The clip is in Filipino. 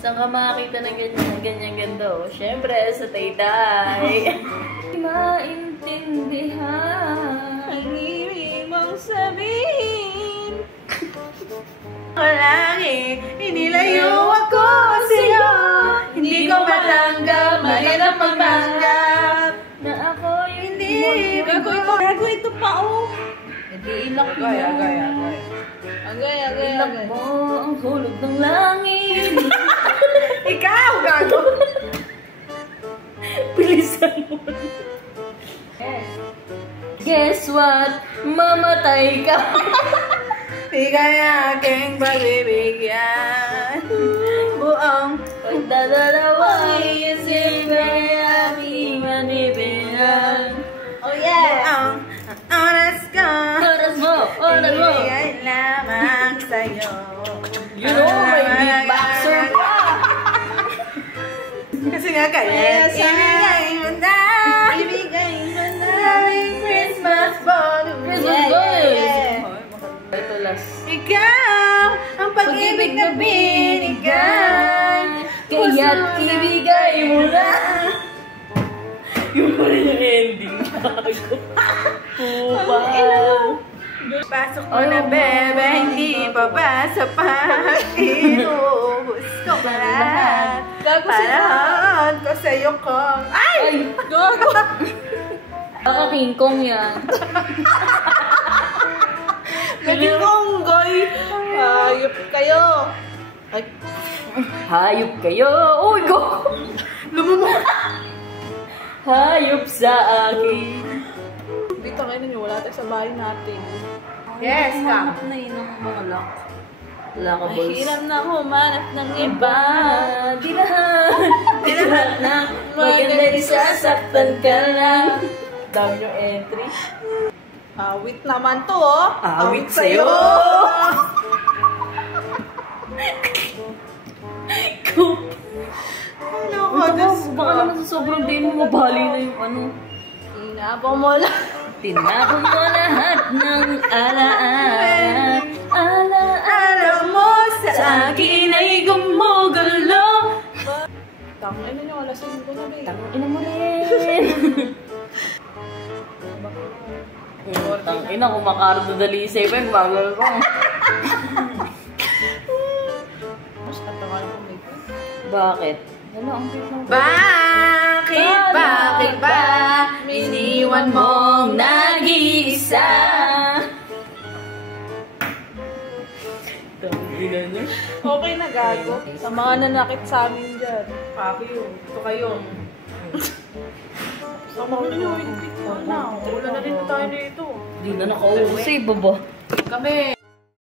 Saan ka makakita ng ganyan ganda, oh? Siyempre, sa Taytay. Maintindihan. Ang ibig mong sabihin. Lagi, inilayo ako sa'yo. Hindi ko matanggap, mahirap magpanggap. Na ako yung hindi. Gago ito pa, oh. Hindi ilak mo. Ilak mo ang hulog ng langit. Ikaw, gago. Bilisan mo. Guess what? Mamatay ka. Di kaya aking pagbibigyan. Buong pagdadalawang isip kaya aking manibigyan. Oh yeah! Ang oras ko. Oras mo. Ibigay lamang sa'yo. You know, may beatboxer pa. Kasi nga kaya ibigay mo na. Merry Christmas bonus. Christmas bonus. Ito last. Ikaw ang pag-ibig na binigay. Kaya't ibigay mo na. Yung pa rin yung ending. Pasok mo na, bebe. Hindi pa basa pa. Inuubos ko pa lahat. Panahon ko sa'yo kong... Ay! Gago! Baka King Kong yan. King Kong, goy! Hayop kayo! Hayop kayo! Uy, go! Lumumok! Hayop sa akin. Dito kayo ninyo, wala tayo sa bahay natin. Yes, ka! Na yun ang mga lock. Wala ka, boys. Mahirap na humanap ng iba. Di lahat na maganda isasaktan ka lang. Dami yung entry. Awit naman to, oh. Awit sa'yo. Coop. Baka naman sa sobrang din mo, mabali na yung ano. Tinapon mo lahat ng alaala. Alaala mo sa akin ay gumugulo. Tangina nyo, alasin ko na rin. Tangina mo rin. Tangina, kung makarudadali sa iba, bagal ko. Mas katawa ko may bakit? Ano ang Bakit ba iniwan mong nag-iisa? Okay na, gago. Sa mga nanakit sa amin dyan. Papi yun. Ito kayo. Sa mga nanakit na. Wala na rin tayo dito. Hindi na nakauwi. Baba. Kami.